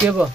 के भयो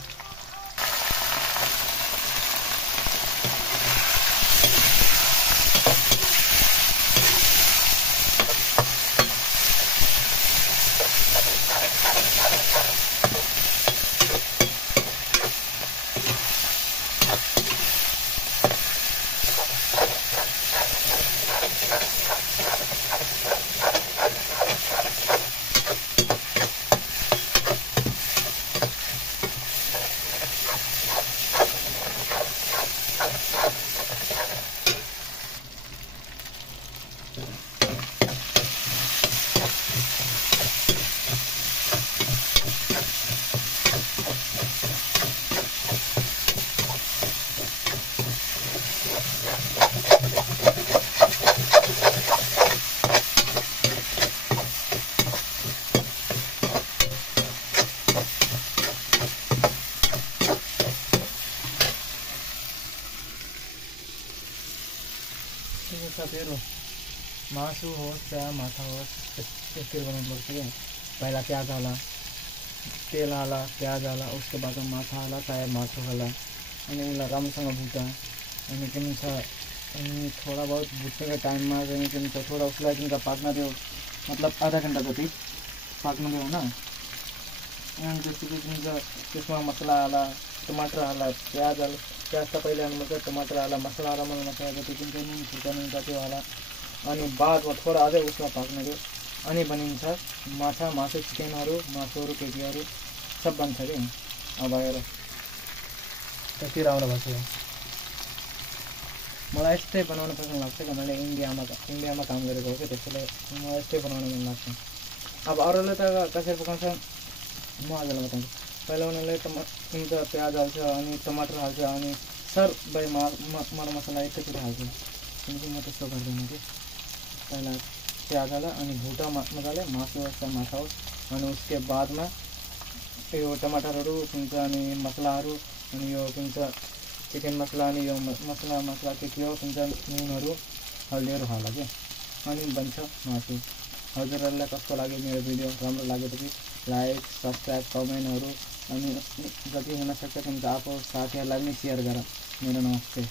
साथीहरु मासु होस् चाहे माछा होस् यसरी बनाउनुपर्छ क्या पहिला प्याज हाला तेल हाला प्याज हाला उसके बाद माछा हाला चाहे मासु हाला अनि उसलाई राम्रोसँग भुटा अनि के भन्छ अनि थोड़ा बहुत भुट्नेको टाइममा चाहिँ के भन्छ थोड़ा उसलाई चाहिँ पाक्न दियो मतलब आधा घन्टा जति पाक्न दियो हैन अनि त्यसपछि के भन्छ त्यसमा मसला हाला टमाटर हाला प्याज हाला प्याज त पहिले हाल्नुपर्छ टमाटर हाला मसला हाला मसला जति पनि नुन खुर्सानी त्यो हाला अनि बादमा थोड़ा अझै उसमा पाक्न दियो अनि बनिन्छ माछा मासु चिकनहरु मासुहरु केटीहरु सब बन्छ के अब हेर कति राम्रो भएको छ मलाई यस्तै बनाउन पसन्द लाग्छ कि मैले इन्डियामा काम गरेको हो के त्यसैले मलाई यस्तै बनाउन मन लाग्छ अब अरूले त कसरी पकाउँछ म आजलाई बताउँछु पहिला उनीहरूले प्याज हाल्छ अनि टमाटर हाल्छ अनि सबै मर मसला एकैचोटि हाल्छ किनकि म त्यस्तो गर्दैन कि पहिला प्याज हाल्छ अनि भुटा मजाले मासु होस् या माछा होस् अनि उसके बादमा यो टमाटरहरू अनि मसलाहरू अनि यो चिकन मसला अनि यो मसला के हो नुनहरू हल्दीहरू हाल्छ के अनि बन्छ मासु हजुरहरूलाई कस्तो लाग्यो मेरो भिडियो राम्रो लागेपछि लाइक सब्सक्राइब कमेन्टहरू अनि जति हुन सक्छ आफू साथीहरूलाई पनि सेयर गर मेरो नमस्ते।